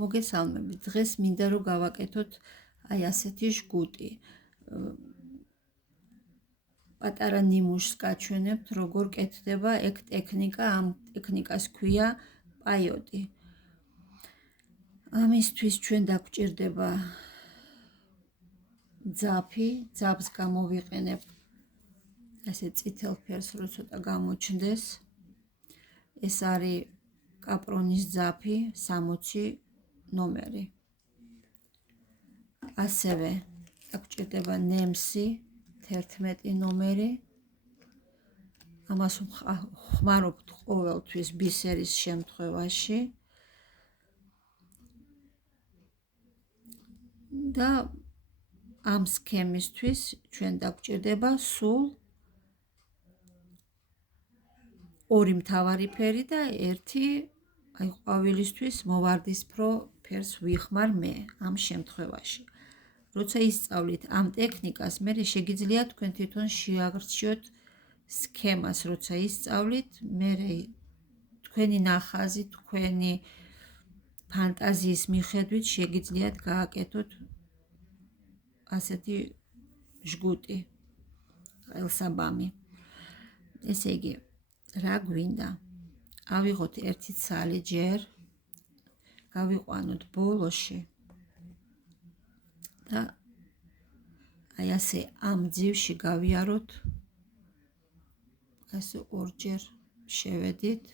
მოგესალმებით. დღეს მინდა რომ გავაკეთოთ აი ასეთი ჟგუტი. პატარა ნიმუშს გაჩვენებთ, როგორ კეთდება ეგ ტექნიკა, ამ ტექნიკას ქვია პაიოტი. ამისთვის ჩვენ დაგვჭირდება ძაფი, ძაფს გამოვიყენებ ასე წითელ ფერს, რო ცოტა გამოჩნდეს. ეს არის კაპრონის ძაფი 60 ნომერი. ასევე დაგვჭირდება ნემსი 11 ნომერი. ამას ხმარობთ ყოველთვის ბისერის შემთხვევაში. და ამ სქემისთვის ჩვენ დაგვჭირდება სულ 2 მთავარი ფერი და 1 აი ყვავილისთვის მოვარდისფრო ფერს ვიხმარ მე ამ შემთხვევაში. როცა ისწავლით ამ ტექნიკას, მე შეგიძლიათ თქვენ თვითონ შეაგრჩიოთ სქემას, როცა ისწავლით, მე თქვენი ნახაზი, თქვენი ფანტაზიის მიხედვით შეგიძლიათ გააკეთოთ ასეთი ჟგუტი, ყელსაბამი. ესე იგი, რა გვინდა? ავიღოთ 1 ცალი ჯერ, გავიყვანოთ ბოლოში და აი ასე ამ ძივში გავიაროთ, ასე ორჯერ შევედით.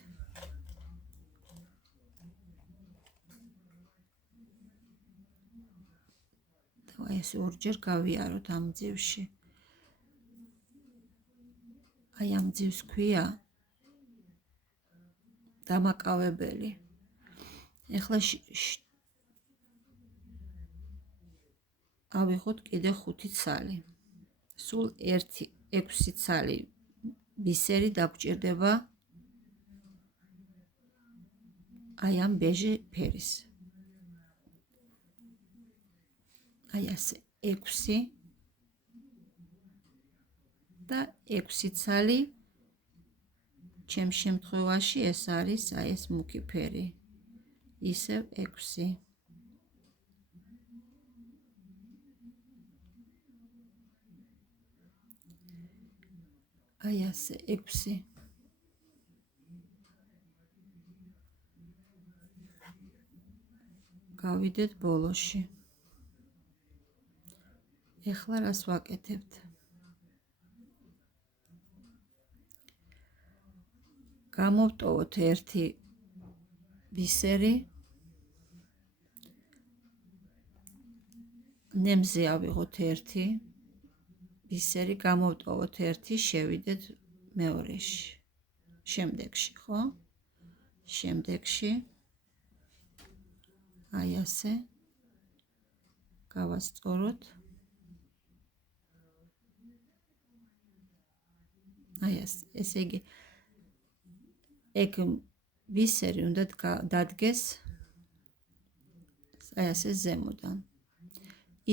აი ესე ორჯერ გავიაროთ ამ ძივში. აი ამ ძივს ქვია დამაკავებელი. ეხლა ავიღოთ კიდე 5 ცალი. სულ 6 ცალი ბისერი დაგვჭირდება აი ამ ბეჟი ფერის. აი ასე 6 და 6 ცალი. ჩემ შემთხვევაში ეს არის აი ეს მუქი ფერი. ისევ 6. აი ასე 6. გავიდეთ ბოლოში. ეხლა რას ვაკეთებთ? გამოვტოვოთ 1 ბისერი. ნემზე ავიღოთ 1 ბისერი, გამოვტოვოთ 1, შევიდეთ მეორეში. შემდეგში, ხო? შემდეგში აი ასე გავასწოროთ. აი ასე, ესე იგი ეგ ბისერი უნდა დადგეს აი ასე ზემოდან.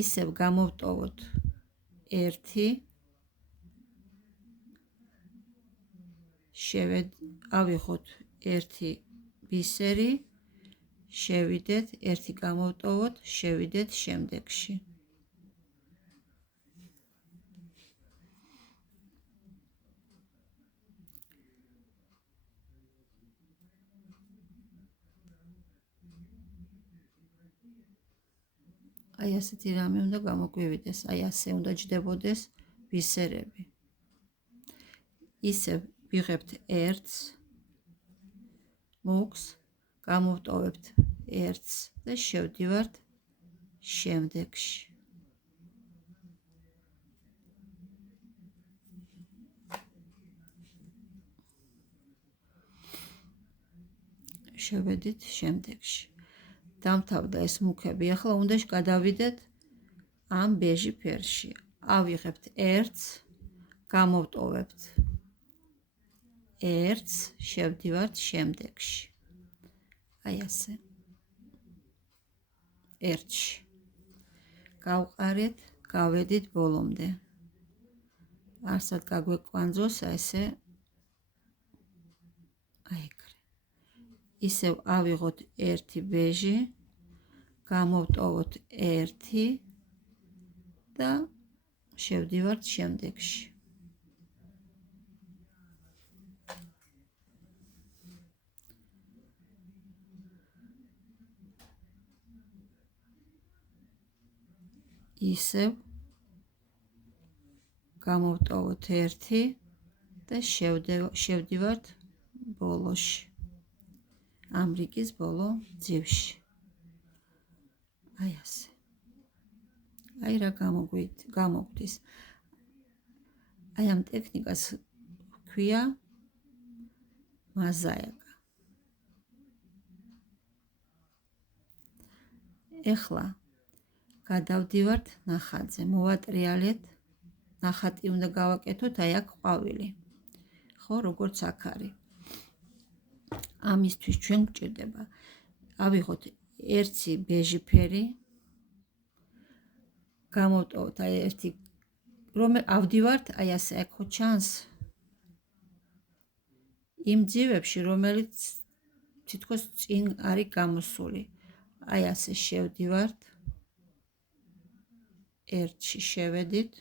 ისევ გამოვტოვოთ 1, ავიღოთ 1 ბისერი, შევიდეთ, 1 გამოვტოვოთ, შევიდეთ შემდეგში. აი ასეთი რამე უნდა გამოგვივიდეს, აი ასე უნდა ჯდებოდეს ბისერები. ისევ ვიღებთ 1 მუქს, გამოვტოვებთ 1 და შევდივართ შემდეგში. შევედით შემდეგში. დამთავრდა ეს მუქები. ახლა უნდა გადავიდეთ ამ ბეჟი ფერში. ავიღებთ 1, გამოვტოვებთ 1, შევდივართ შემდეგში. აი ასე. 1-ში. გავყარეთ, გავედით ბოლომდე. არსად გაგვეკვანძოს ესე აი ეგრე. ისევ ავიღოთ 1 ბეჟი, გამოვტოვოთ 1 და შევდივართ შემდეგში. ისევ გამოვტოვოთ 1 და შევდივართ ბოლოში, ამ რიგის ბოლო ძივში. აი ასე. აი რა გამოგვდის. აი ამ ტექნიკას ქვია მოზაიკა. ეხლა გადავდივართ ნახატზე, მოვატრიალეთ. ნახატი უნდა გავაკეთოთ, აი აქ ყვავილი. ხო, როგორც აქ არის. ამისთვის ჩვენ გვჭირდება ავიღოთ ერთი ბეჟი ფერი, გამოვტოვოთ აი ერთი, ავდივართ აი ასე, აქ ხო ჩანს იმ ძივებში, რომელიც თითქოს წინ არის გამოსული. აი ასე შევდივართ, ერთში შევედით,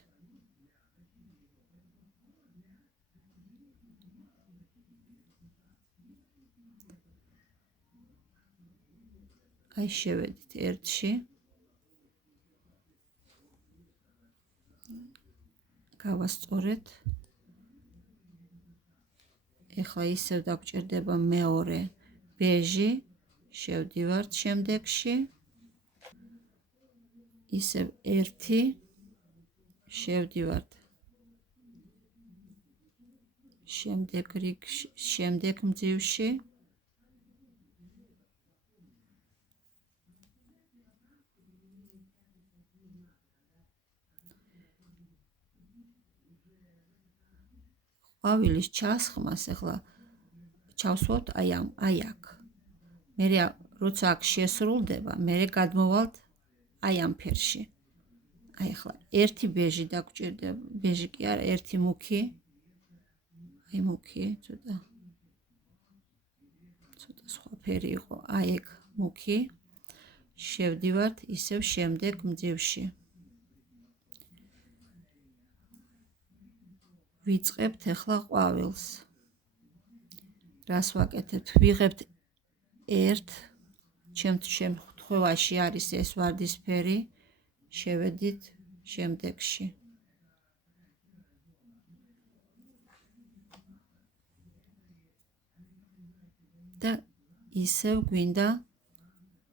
აი შევედით ერთში, გავასწორეთ. ეხლა ისევ დაგვჭირდება მეორე ბეჟი, შევდივართ შემდეგში, ისევ ერთი, შევდივართ შემდეგ მძივში, ყვავილის ჩასხმას ეხლა ჩავსვათ აი აქ. მერე როცა აქ შესრულდება, მერე გადმოვალთ აი ამ ფერში. აი ახლა ერთი ბეჟი დაგვჭირდება, ბეჟი კი არა, ერთი მუქი. აი მუქი, ცოტა სხვა ფერი იყო, აი ეგ მუქი. შევდივართ ისევ შემდეგ მძივში. ვიწყებთ ახლა ყვავილს. რას ვაკეთებთ? ვიღებთ ერთ, შემთხვევაში არის ეს ვარდისფერი, შევედით შემდეგში. და ისევ გვინდა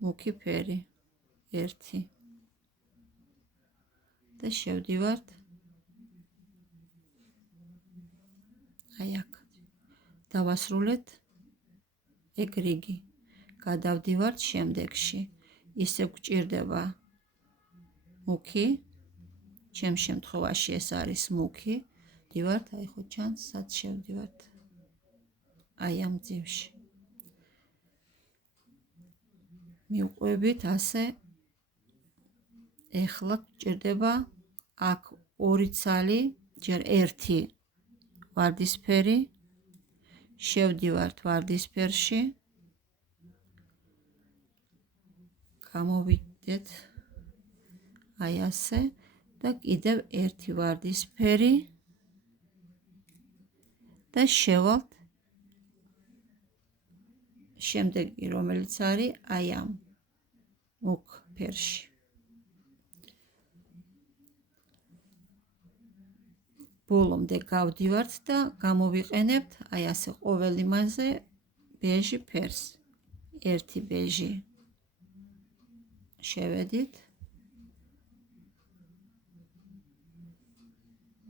მუქი ფერი, ერთი. და შევდივართ აი აქ. დავასრულეთ ეგ რიგი. გადავდივართ შემდეგში. ისევ გვჭირდება მუქი, ჩემ შემთხვევაში ეს არის მუქი. ვდივართ, აი ხო ჩანს, სად შევდივართ. აი ამ ძივში. მივყვებით ასე. ეხლა გვჭირდება აქ ორი ცალი, ჯერ ერთი ვარდისფერი, შევდივართ ვარდისფერში, გამოვიდეთ აი ასე და კიდევ ერთი ვარდისფერი და შევალთ შემდეგი, რომელიც არის აი ამ მუქ ფერში. ბოლომდე გავდივართ და გამოვიყენებთ აი ასე ყოველ იმაზე ბეჟი ფერს. ერთი ბეჟი შევედით,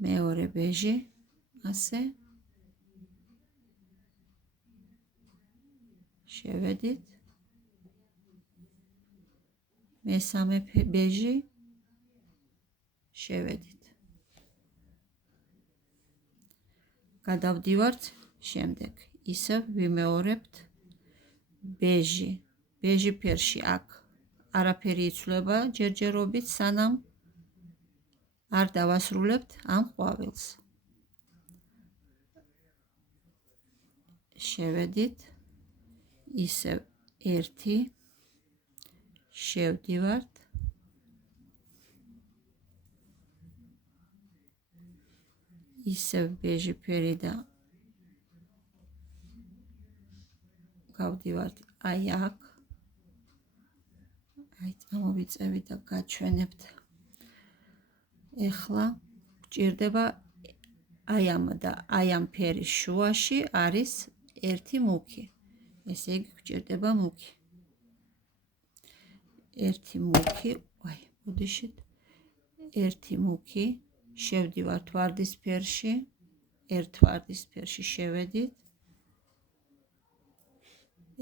მეორე ბეჟი ასე შევედით, მესამე ბეჟი შევედით. გადავდივართ შემდეგ. ისევ ვიმეორებთ ბეჟი. ბეჟი ფერში აქ არაფერი იცვლება ჯერჯერობით, სანამ არ დავასრულებთ ამ ყვავილს. შევედით, ისევ ერთი, შევდივართ ისევ ბეჟი ფერი და გავდივართ აი აქ. აი წამოვიწევით და გაჩვენებთ. ეხლა გჭირდება აი ამ და აი ამ ფერის შუაში არის ერთი მუქი. ესე იგი გჭირდება მუქი. ერთი მუქი, აი, მოდიშით. ერთი მუქი, შევდივართ ვარდისფერში, ერთ ვარდისფერში შევედით.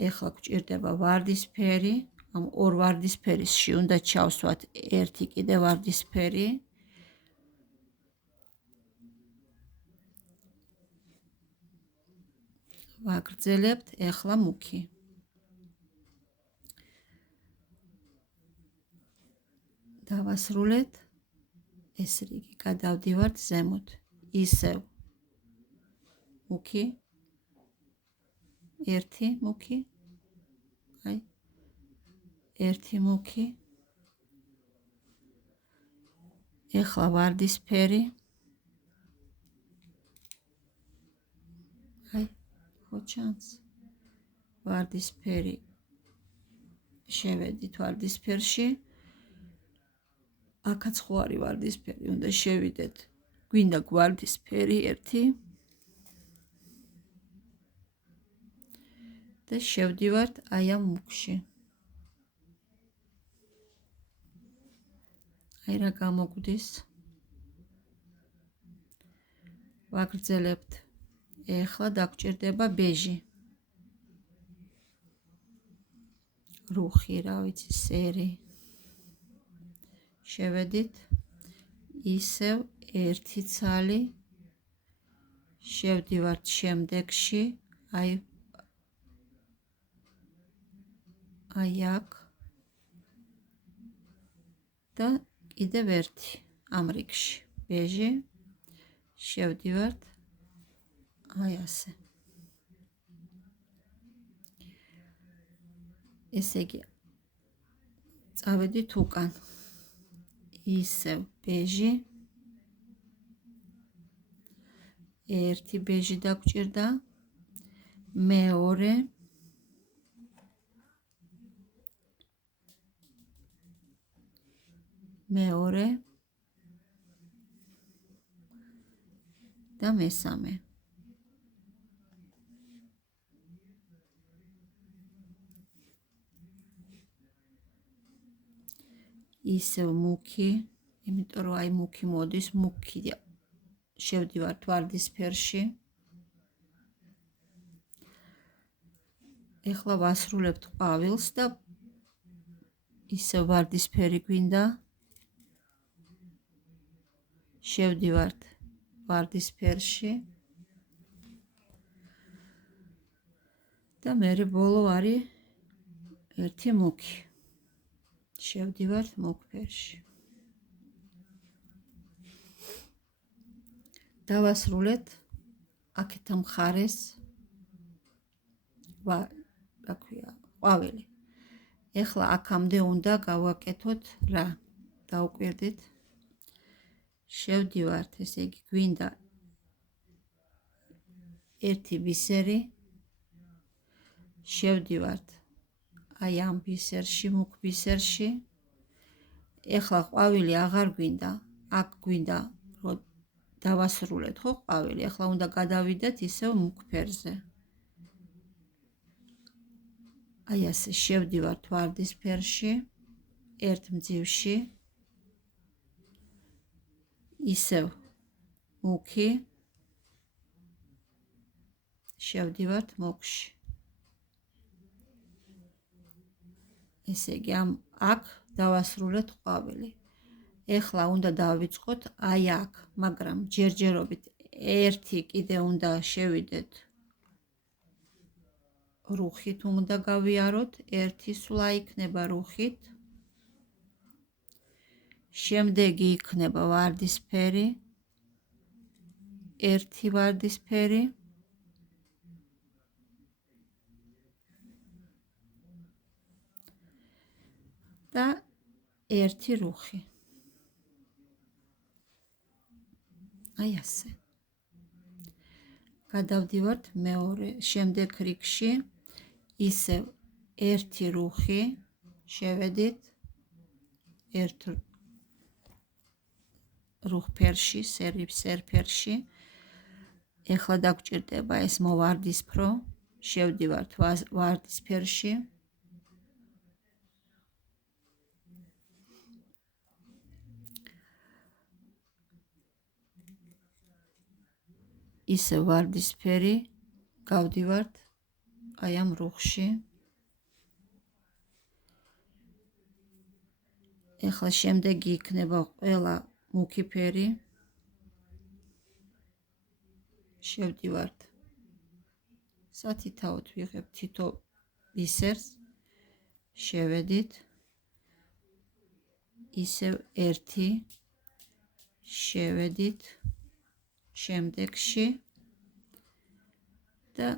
ეხლა გჭირდება ვარდისფერი, ამ ორ ვარდისფერისში უნდა ჩავსვათ ერთი კიდე ვარდისფერი. ვაგრძელებთ ეხლა მუქი. დავასრულეთ. ეს რიგი გადავდივართ ზემოთ. ისევ მუქი. ერთი მუქი. აი. ერთი მუქი. ეხლა ვარდისფერი. აი, ხო ჩანს. ვარდისფერი. შევედით ვარდისფერში. აქაც ხო არის ვარდისფერი, უნდა შევიდეთ. გვინდა ვარდისფერი ერთი. და შევდივართ აი ამ მუქში. აი რა გამოგვდის. ვაგრძელებთ. ეხლა დაგჭირდება ბეჟი. რუხი, რა ვიცი, სერი. შევედით. ისევ ერთი ცალი. შევდივართ შემდეგში. აი აქ. და კიდევ ერთი ამ რიგში. ბეჟი. შევდივართ. აი ასე. ესე იგი წავედით უკან. ისევ ბეჟი. ერთი ბეჟი დაგჭირდა. მეორე. მეორე. და მესამე. ისევ მუქი, იმიტომ რომ აი მუქი მოდის, მუქი შევდივართ ვარდისფერში. ეხლა ვასრულებთ ყვავილს და ისევ ვარდისფერი გვინდა. შევდივართ ვარდისფერში. და მერე ბოლო არის ერთი მუქი. შევდივართ მუქ ფერში. დავასრულეთ აქეთ მხარეს რა ქვია, ყვავილი. ეხლა აქამდე უნდა გავაკეთოთ რა? დაუკვირდით. შევდივართ, ესე იგი გვინდა ერთი ბისერი. შევდივართ აი ამ ბისერში, მუქ ბისერში. ეხლა ყვავილი აღარ გვინდა, აქ გვინდა რომ დავასრულეთ ხო ყვავილი. ეხლა უნდა გადავიდეთ ისევ მუქ ფერზე. აი ასე შევდივართ ვარდისფერში, ერთ მძივში. ისევ მუქი. შევდივართ მუქში. ესე იგი აქ დავასრულეთ ყვავილი. ეხლა უნდა დავიწყოთ აი აქ, მაგრამ ჯერჯერობით ერთი კიდე უნდა შევიდეთ. რუხით უნდა გავიაროთ, ერთი სვლა იქნება რუხით. შემდეგი იქნება ვარდისფერი. ერთი ვარდისფერი. და ერთი რუხი. აი ასე. გადავდივართ მეორე, შემდეგ რიგში, ისევ ერთი რუხი, შევედით, ერთ რუხფერში, სერფერში. ეხლა დაგვჭირდება ეს მოვარდისფრო, შევდივართ ვარდისფერში. ისე ვარდისფერი, გავდივართ აი ამ რუხში. ეხლა შემდეგი იქნება ყველა მუქი ფერი. შევდივართ. სათითაოდ ვიღებთ თითო ბისერს, შევედით. ისევ ერთი, შევედით შემდეგში და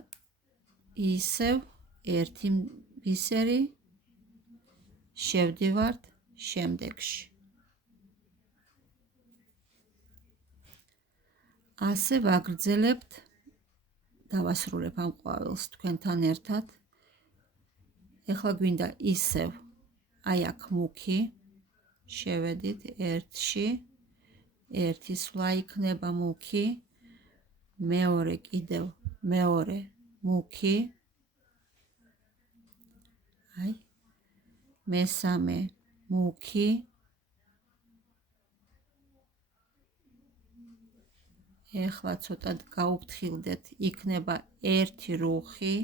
ისევ ერთი ბისერი, შევდივართ შემდეგში. ასე ვაგრძელებთ, დავასრულებ ამ ყვავილს თქვენთან ერთად. ეხლა გვინდა ისევ აი აქ მუქი, შევედით ერთში, ერთი სვლა იქნება მუქი, მეორე კიდევ მეორე მუქი, აი, მესამე მუქი, ეხლა ცოტად გაუფრთხილდეთ, იქნება ერთი რუხი,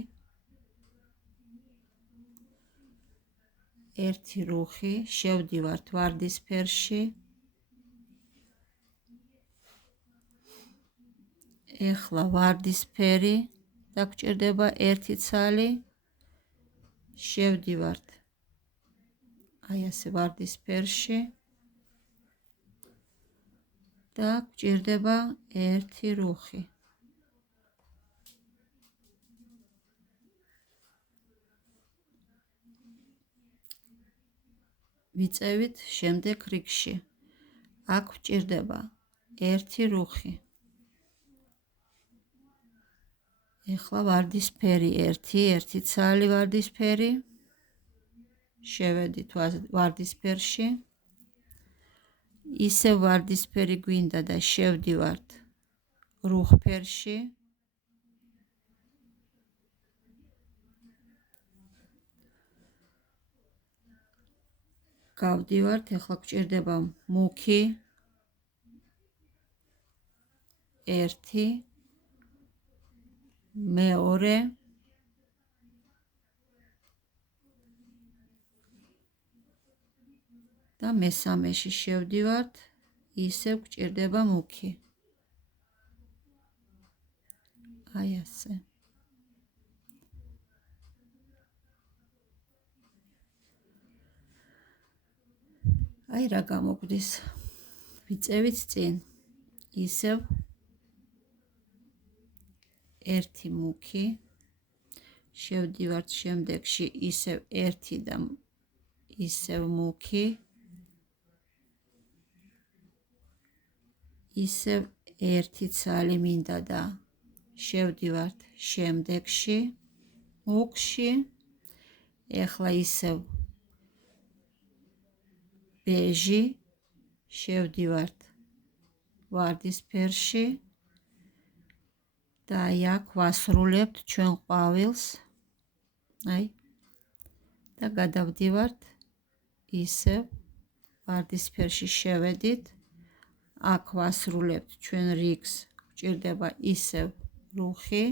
შევდივართ ვარდისფერში. ეხლა ვარდისფერი, დაგვჭირდება ერთი ცალი, შევდივართ აი ასე ვარდისფერში და გვჭირდება ერთი რუხი. ვიწევით შემდეგ რიგში. აქ გვჭირდება ერთი რუხი. ეხლა ვარდისფერი ერთი ცალი ვარდისფერი, შევედით ვარდისფერში. ისევ ვარდისფერი გვინდა და შევდივართ რუხფერში. გავდივართ, ეხლა გვჭირდება მუქი, ერთი, მეორე, და მესამეში შევდივართ, ისევ გვჭირდება მუქი. აი ასე. აი რა გამოგვდის. ვიწევით წინ. ისევ ერთი მუქი, შევდივართ შემდეგში, ისევ ერთი და ისევ მუქი, ისევ ერთი ცალი მინდა და შევდივართ შემდეგში, მუქში. ეხლა ისევ ბეჟი, შევდივართ ვარდისფერში და აი აქ ვასრულებთ ჩვენ ყვავილს. აი და გადავდივართ ისევ ვარდისფერში შევედით. აქ ვასრულებთ ჩვენ რიგს, გვჭირდება ისევ რუხი.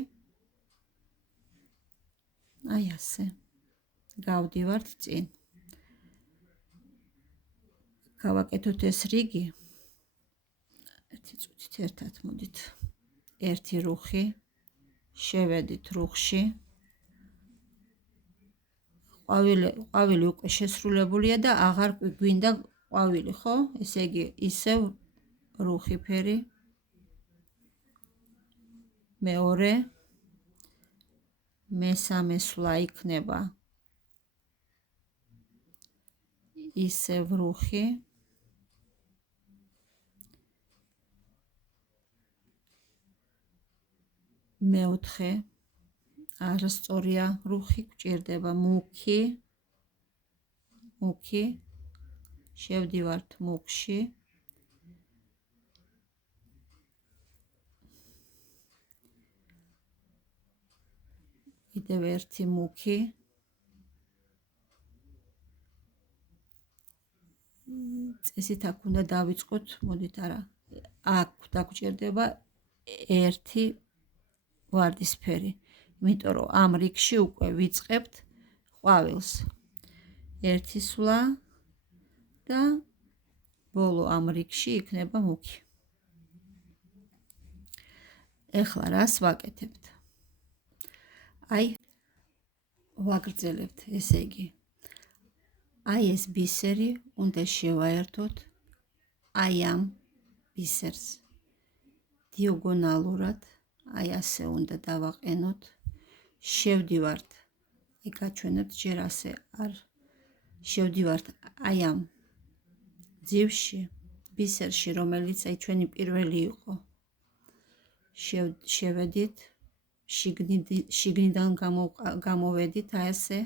აი ასე. გავდივართ წინ. გავაკეთოთ ეს რიგი. ერთი წუთით ერთად მოდით. ერთი რუხი, შევედით რუხში. ყვავილი უკვე შესრულებულია და აღარ გვინდა ყვავილი, ხო? ესე იგი, ისევ რუხი ფერი. მეორე, მესამე სვლა იქნება ისევ რუხი, მეოთხე არასწორია რუხი, გვჭირდება მუქი, შევდივართ მუქში, კიდევ ერთი მუქი, წესით აქ უნდა დავიწყოთ, მოდით არა, აქ დაგვჭირდება ერთი ვარდისფერი, იმიტომ რომ ამ რიგში უკვე ვიწყებთ ყვავილს. ერთი სვლა და ბოლო ამ რიგში იქნება მუქი. ეხლა რას ვაკეთებთ? აი, ვაგრძელებთ, ესე იგი. აი ეს ბისერი უნდა შევაერთოთ აი ამ ბისერს. დიაგონალურად, აი ასე უნდა დავაყენოთ. შევდივართ, აი გაჩვენებთ ჯერ ასე არ შევდივართ აი ამ ძივში, ბისერში, რომელიც აი ჩვენი პირველი იყო. შევედით, შიგნიდან გამოვედით აი ასე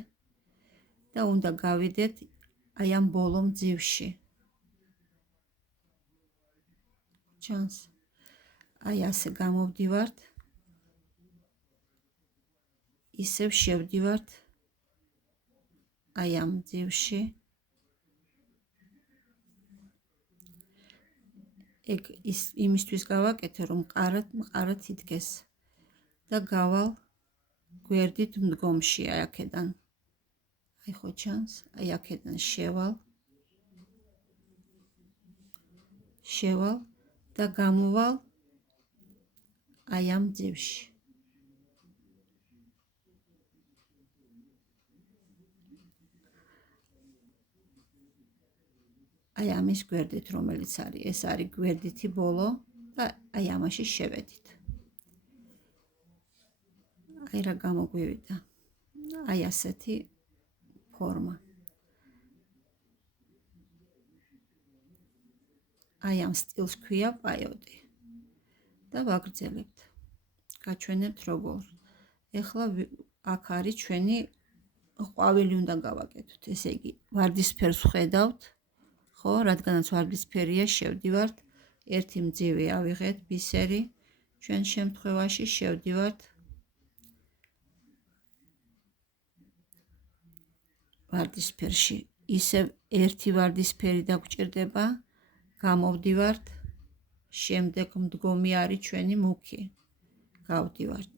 და უნდა გავიდეთ აი ამ ბოლო მძივში. ჩანს? აი ასე გამოვდივართ, ისევ შევდივართ აი ამ მძივში. ეგ იმისთვის გავაკეთე, რომ მყარად იდგეს და გავალ გვერდით მდგომში აი აქედან. აი ხო ჩანს? აი აქედან შევალ და გამოვალ აი ამ ძივში. აი ამის გვერდით, რომელიც არის, ეს არის გვერდითი ბოლო და აი ამაში შევედით. აი რა გამოგვივიდა. აი ასეთი ფორმა. აი ამ სტილს ქვია პაიოდი. და ვაგრძელებთ. გაჩვენებთ როგორ. ეხლა აქ არის ჩვენი ყვავილი უნდა გავაკეთოთ. ესე იგი, ვარდისფერს ვხედავთ. ხო, რადგანაც ვარდისფერია, შევდივართ, ერთი მძივი ავიღეთ, ბისერი, ჩვენ შემთხვევაში შევდივართ ვარდისფერში. ისევ ერთი ვარდისფერი დაგვჭირდება, გამოვდივართ, შემდეგ მდგომი არის ჩვენი მუქი. გავდივართ.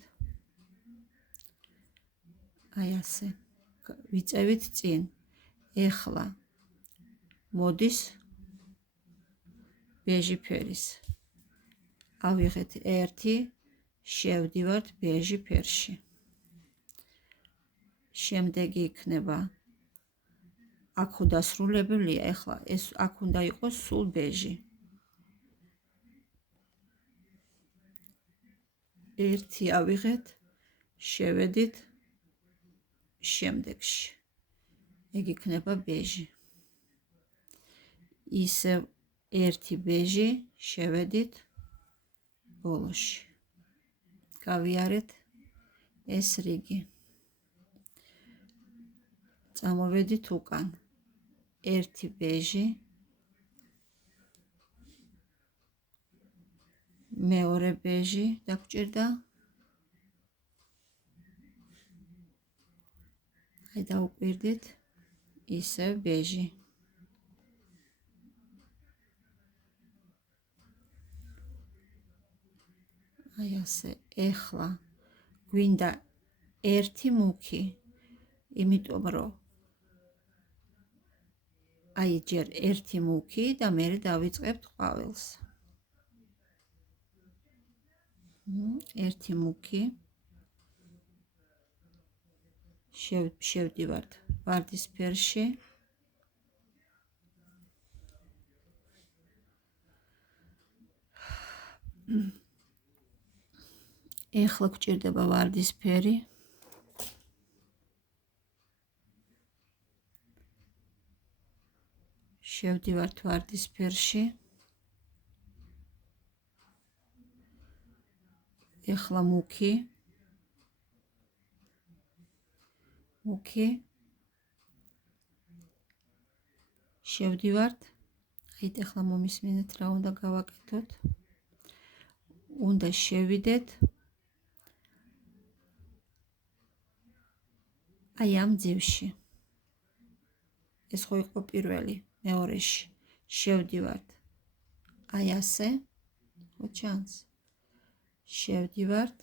აი ასე. ვიწევით წინ. ეხლა მოდის ბეჟი ფერის. ავიღეთ ერთი, შევდივართ ბეჟი ფერში. შემდეგი იქნება აქ დასრულებულია, ეხლა ეს აქ უნდა იყოს სულ ბეჟი. ერთი ავიღეთ, შევედით შემდეგში. ეგ იქნება ბეჟი. ისევ ერთი ბეჟი შევედით ბოლოში. გავიარეთ ეს რიგი. წამოვედით უკან. ერთი ბეჟი, მეორე ბეჟი დაგვჭირდა. აი დავუკვირდით, ისევ ბეჟი. აი ასე. ეხლა გვინდა ერთი მუქი, იმიტომ რომ აი ჯერ ერთი მუქი და მერე დავიწყებთ ყვავილს. ერთი მუქი, შევდივართ ვარდისფერში. ეხლა გვჭირდება ვარდისფერი. შევდივართ ვარდისფერში. ეხლა მუქი. შევდივართ. აით ეხლა მომისმინეთ რა უნდა გავაკეთოთ. უნდა შევიდეთ აი ამ ძივში. ეს ხო იყო პირველი, მეორეში. შევდივართ აი ასე. ხო ჩანს. შევდივართ.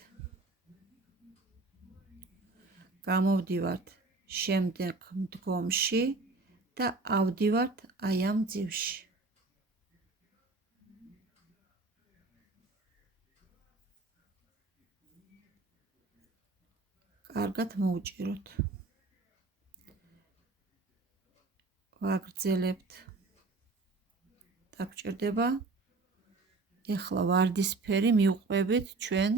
გამოვდივართ შემდეგ მდგომში და ავდივართ აი ამ ძივში. კარგად მოვჭიროთ. ვაგრძელებთ. დაგჭირდება. ეხლა ვარდისფერი მივყვებით ჩვენ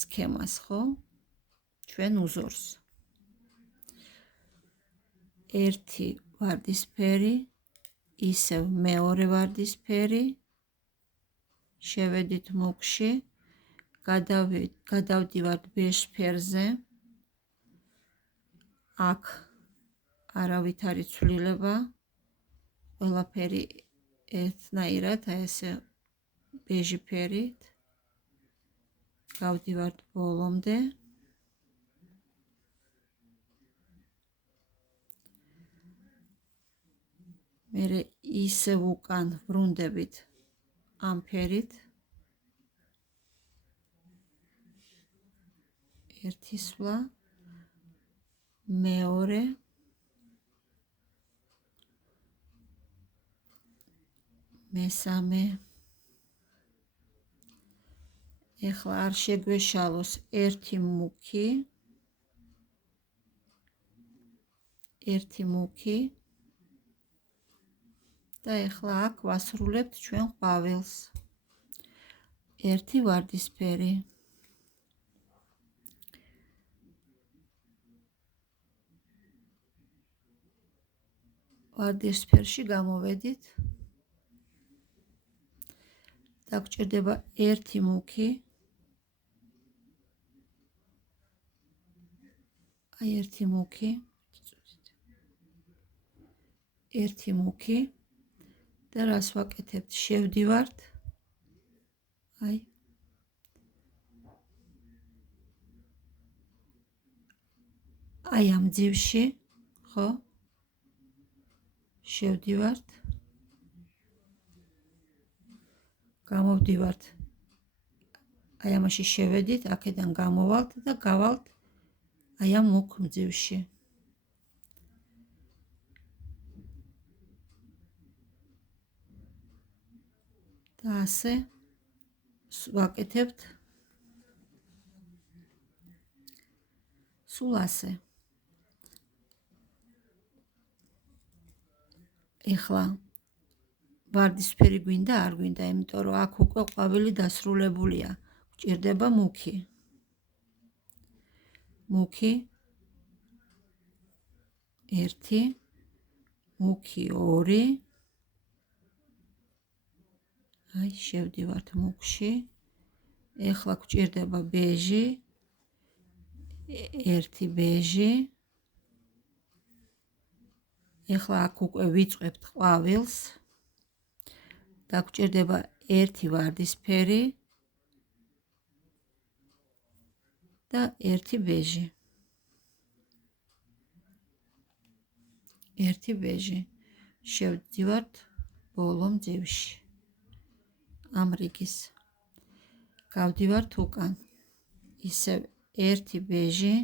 სქემას, ხო? ჩვენ უზორს. ერთი ვარდისფერი, ისევ მეორე ვარდისფერი. შევედით მუქში. გადავდივართ ბეჟ ფერზე. აქ არავით არის ცვლილება. ყველაფერი ერთნაირად, აი ესე ბეჟი ფერით. გავდივართ ბოლომდე. მერე ისევ უკან ვრუნდებით ამ ფერით. ერთი სვლა, მეორე, მესამე. ეხლა არ შეგვეშალოს ერთი მუქი და ეხლა აქ ვასრულებთ ჩვენ ყვავილს. ერთი ვარდისფერი. ვარდისფერში გამოვედით. დაგჭირდება ერთი მუქი. აი ერთი მუქი და რას ვაკეთებთ? შევდივართ აი ამ ძივში, ხო? შევდივართ. გამოვდივართ. აი ამაში შევედით, აქედან გამოვალთ და გავალთ აი ამ მუქ მძივში. და ასე ვაკეთებთ სულ ასე. ეხლა ვარდისფერი გვინდა, არ გვინდა, იმიტომ რომ აქ უკვე ყვავილი დასრულებულია. გვჭირდება მუქი. ერთი, მუქი ორი. აი შევდივართ მუქში. ეხლა გვჭირდება ბეჟი. ერთი ბეჟი. ეხლა აქ უკვე ვიწვევთ ყვავილს. და გვჭირდება ერთი ვარდისფერი და ერთი ბეჟი. შევდივართ ბოლო მძივში. ამ რიგის. გავდივართ უკან. ისევ ერთი ბეჟი.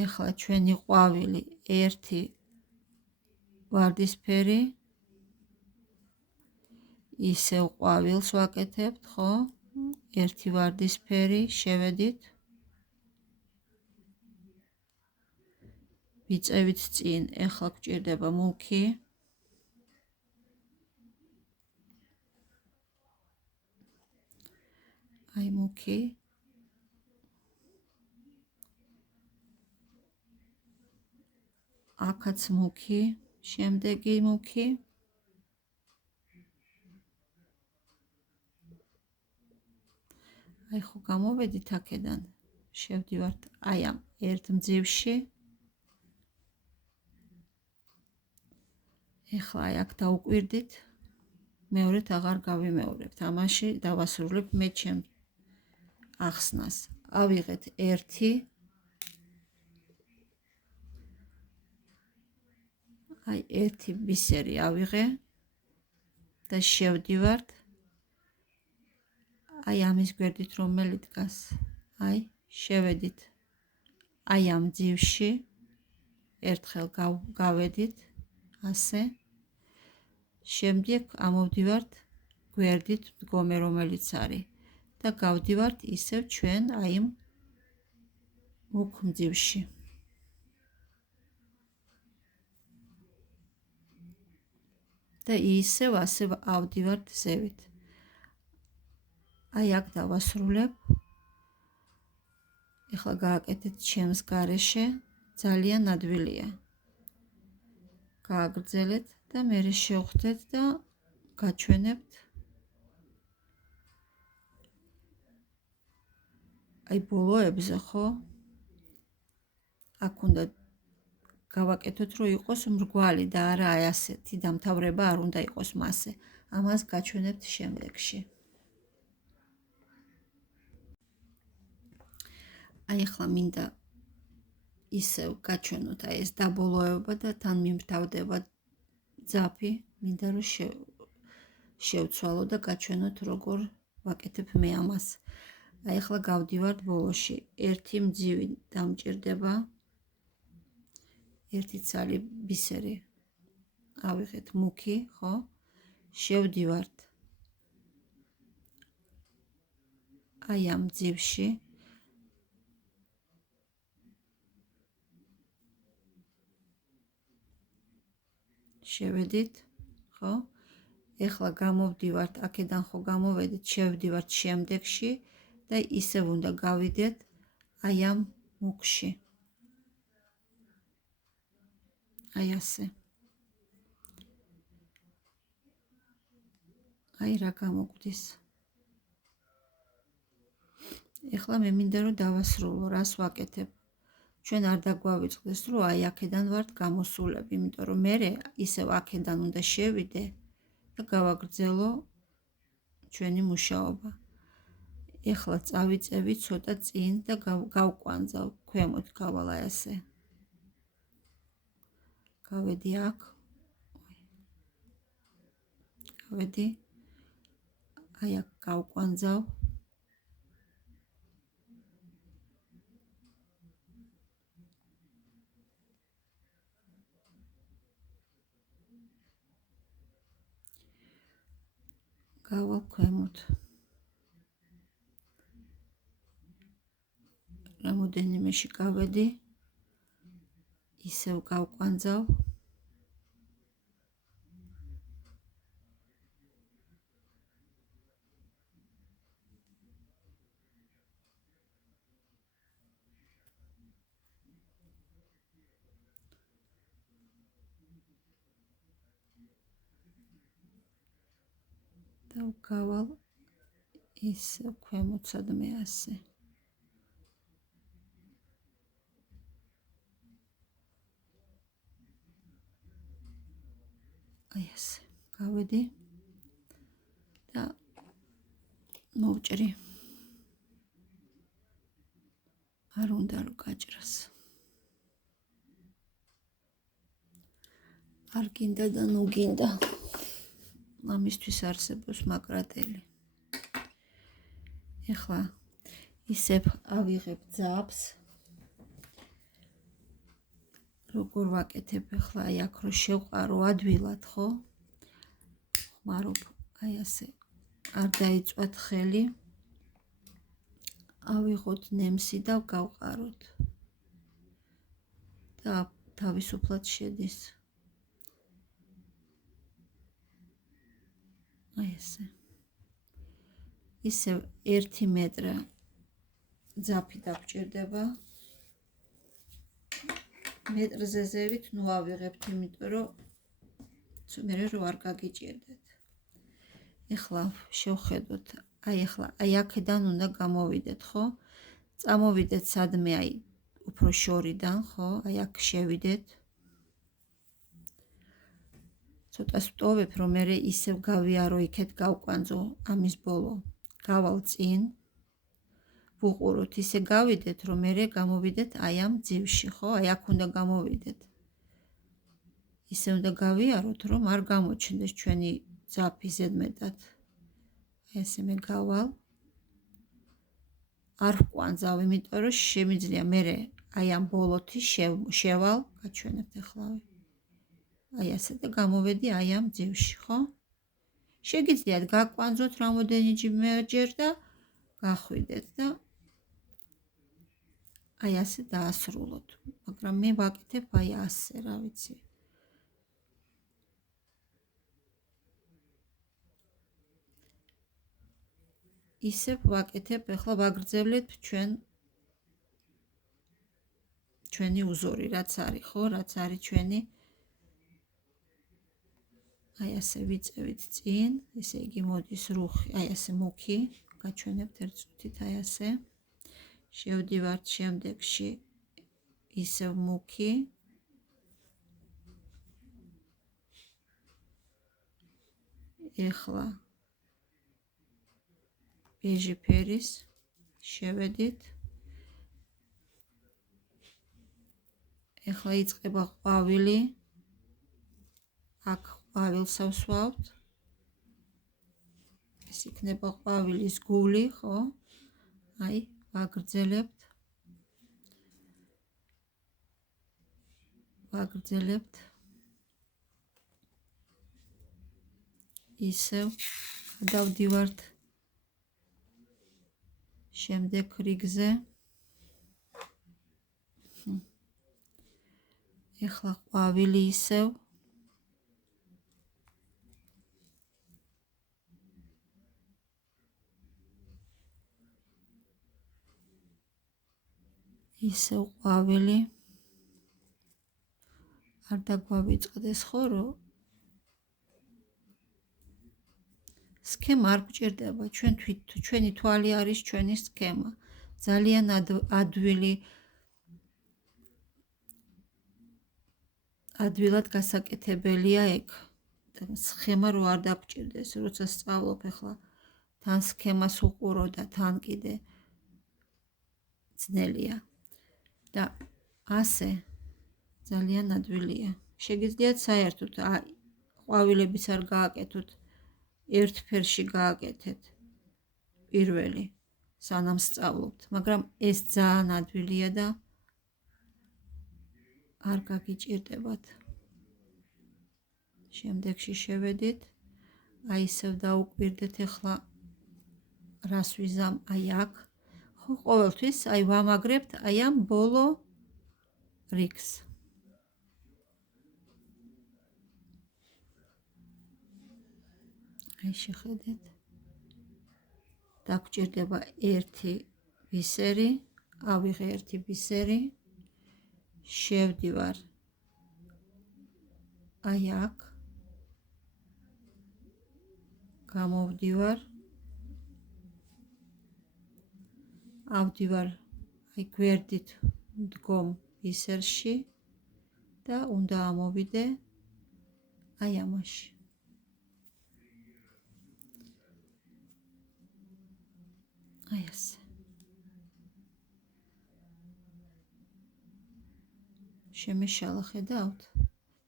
ეხლა ჩვენი ყვავილი ერთი ვარდისფერი. ისევ ყვავილს ვაკეთებთ, ხო? ერთი ვარდისფერი, შევედით. ვიწევით წინ, ეხლა გვჭირდება მუქი. აი მუქი. აქაც მუქი, შემდეგი მუქი. აი ხო გამოვედით აქედან, შევდივართ აი ამ ერთ მძივში. ეხლა აი აქ დავუკვირდით, მეორედ აღარ გავიმეორებთ, ამაში დავასრულებ მე ჩემ ახსნას. ავიღეთ ერთი, აი ერთი ბისერი ავიღე და შევდივართ აი ამის გვერდით რომელი დგას, აი შევედით აი ამ ძივში, ერთხელ გავედით ასე, შემდეგ ამოვდივართ გვერდით მდგომე რომელიც არის და გავდივართ ისევ ჩვენ აი იმ მუქ მძივში. და ისევ ასე ავდივართ ზევით. აი აქ დავასრულებ. ეხლა გააკეთეთ ჩემს გარეშე, ძალიან ადვილია. გააგრძელეთ და მერე შევხვდეთ და გაჩვენებთ. აი ბოლოებზე ხო? აქ უნდა გავაკეთოთ, რომ იყოს მრგვალი და არა აი ასეთი დამთავრება არ უნდა იყოს მასე. ამას გაჩვენებთ შემდეგში. აი ახლა მინდა ისევ გაჩვენოთ აი ეს დაბოლოება და თან მიმრთავდება ძაფი, მინდა რომ შევცვალო და გაჩვენოთ როგორ ვაკეთებ მე ამას. აი ახლა გავდივართ ბოლოში, ერთი მძივი დამჭირდება, ერთი ცალი ბისერი ავიღეთ მუქი, ხო? შევდივართ აი ამ ძივში. შევედით, ხო? ეხლა გამოვდივართ, აქედან ხო გამოვედით, შევდივართ შემდეგში და ისევ უნდა გავიდეთ აი ამ მუქში. აი ასე. აი რა გამოგვდის. ეხლა მე მინდა რომ დავასრულო, რას ვაკეთებ. ჩვენ არ დაგვავიწყდეს, რომ აი აქედან ვართ გამოსულები, იმიტომ რომ მე ისევ აქედან უნდა შევიდე და გავაგრძელო ჩვენი მუშაობა. ეხლა წავიწევი ცოტა წინ და გავკვანძავ, ქვემოთ გავალ აი ასე. გავედი აქ. გავედი. აი აქ გავკვანძავ. გავალ ქვემოთ. რამოდენიმეში გავედი. ისევ გავკვანძავ. და გავალ ისევ ქვემოცადმე ასე. აი ასე. გავედი და მოვჭრი. არ უნდა რომ გაჭრას. არ გინდა და ნუ გინდა. ამისთვის არსებობს მაკრატელი. ეხლა ისევ ავიღებ ძაფს. როგორ ვაკეთებ ახლა აი აქ რო შევყარო ადვილად, ხო? ხმარობ აი ასე. არ დაიწვათ ხელი. ავიღოთ ნემსი და გავყაროთ. და თავისუფლად შედის. აი ესე. ისევ 1 მეტრა ძაფი დაგჭირდება. მეტრზე ზევით ნუ ავიღებთ, იმიტომ რომ მე რო არ გაგიჭირდეთ. ეხლა შევხედოთ, აი აქედან უნდა გამოვიდეთ, ხო? წამოვიდეთ სადმე აი უფრო შორიდან, ხო? აი აქ შევიდეთ. ცოტა სტოვებ, რომ მე ისევ გავიარო იქეთ გავკვანძო ამის ბოლო. გავალ წინ. ვუყუროთ, ისე გავიდეთ, რომ მე გამოვიდეთ აი ამ ძივში, ხო? აი აქ უნდა გამოვიდეთ. ისე უნდა გავიაროთ, რომ არ გამოჩნდეს ჩვენი ძაფი ზედმეტად. ესე მე გავალ. არ ვკვანძავ, იმიტომ რომ შემიძლია მე აი ამ ბოლოთი შევალ, გაჩვენებთ ახლავე. აი ასე და გამოვედი აი ამ ძივში, ხო? შეგიძლიათ გაკვანძოთ რამოდენიჯერ და გახვიდეთ და აი ასე დაასრულოთ. მაგრამ მე ვაკეთებ აი ასე, რა ვიცი. ისე ვაკეთებ, ახლა ვაგრძევლეთ ჩვენი უზორი, რაც არის, ხო? რაც არის ჩვენი. აი ასე ვიწევით წინ, ესე იგი მოდის რუხი, აი ასე მუქი, გაჩვენებთ ერთ წუთით, აი ასე. შევდივართ შემდეგში ისევ მუქი. ეხლა ბეჟი ფერის შევედით. ეხლა იწყება ყვავილი. აქ ყვავილს ავსვავთ. ეს იქნება ყვავილის გული, ხო? აი, ვაგრძელებთ. ისევ გადავდივართ შემდეგ რიგზე. ეხლა ყვავილი ისევ. ისევ ყვავილი. არ დაგვავიწყდეს, ხო, რომ სქემა არ გვჭირდება, ჩვენი თვალი არის ჩვენი სქემა. ძალიან ადვილად გასაკეთებელია ეგ. სქემა რო არ დაგჭირდეს, როცა სწავლობ ახლა თან სქემას უყურო და თან კიდე ძნელია. და ასე ძალიან ადვილია. შეგიძლიათ საერთოდ ყვავილების არ გააკეთოთ. ერთ ფერში გააკეთეთ პირველი სანამ სწავლობთ, მაგრამ ეს ძალიან ადვილია და არ გაგიჭირდებათ. შემდეგში შევედით, აი ისევ დაუკვირდეთ ახლა რას ვიზამ აი აქ. ხო, ყოველთვის აი ვამაგრებთ აი ამ ბოლო რიგს. აი შეხედეთ. დაგჭირდება ერთი ბისერი, ავიღე ერთი ბისერი, შევდივარ აი აქ, გამოვდივარ, ავდივარ აი გვერდით მდგომ ბისერში და უნდა ამოვიდე აი ამაში. აი ასე. შემეშალა, ხედავთ?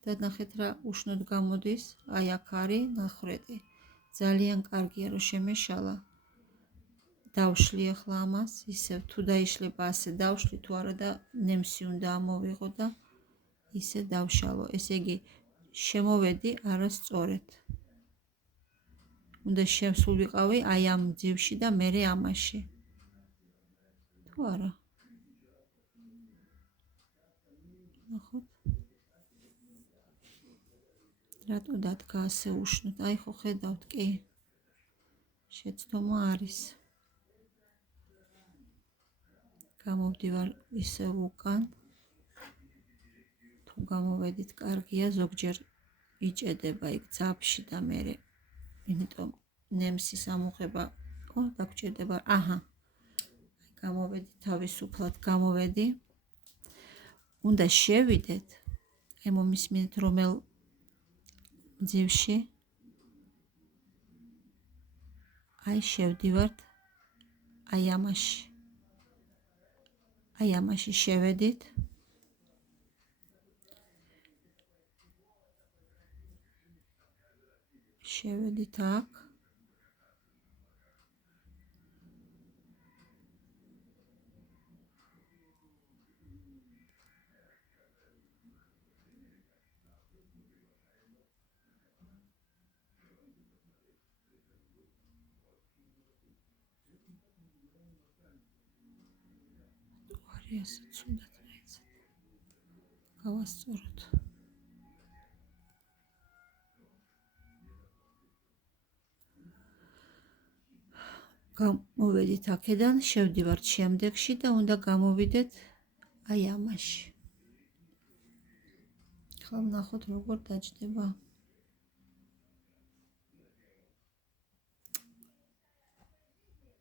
და ნახეთ რა უშნოდ გამოდის, აი აქ არის ნახრედი. ძალიან კარგია რომ შემეშალა. დავშლი ახლა ამას, ისევ თუ დაიშლება ასე დავშლი, თუ არა და ნემსი უნდა ამოვიღო და ისე დავშალო. ესე იგი შემოვედი არასწორად. უნდა სულ ვიყავი აი ამ ძივში და მერე ამაში. თუ არა. ნახოთ. რატო დადგა ასე უშნოდ? აი ხო ხედავთ კი? შეცდომა არის. გამოვდივარ ისევ უკან. თუ გამოვედით, კარგია, ზოგჯერ იჭედება იქ ძაფში და მერე იმიტომ ნემსის ამოღება დაგჭირდება. აჰა, გამოვედი, თავისუფლად გამოვედი. უნდა შევიდეთ, აი მომისმინეთ რომელ ძივში. აი შევდივართ აი ამაში. აი ამაში შევედით. შევედით აქ. ესეც უნდა დაეცეთ. გავასწოროთ. გამოვედით აქედან, შევდივართ შემდეგში და უნდა გამოვიდეთ აი ამაში. ახლა ვნახოთ როგორ დაჯდება.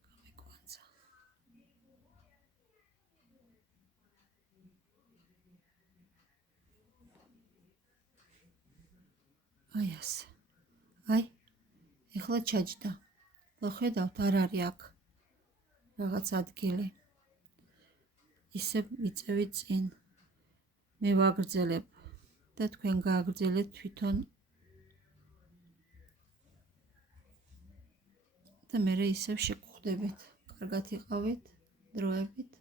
გამეკვანცა. აი ასე. აი, ეხლა ჩაჯდა. ხედავთ, არ არის აქ რაღაც ადგილი. ისე მიწევით წინ. მე ვაგრძელებ და თქვენ გააგრძელეთ თვითონ. და მერე ისევ შეგხვდებით. კარგად იყავით, დროებით.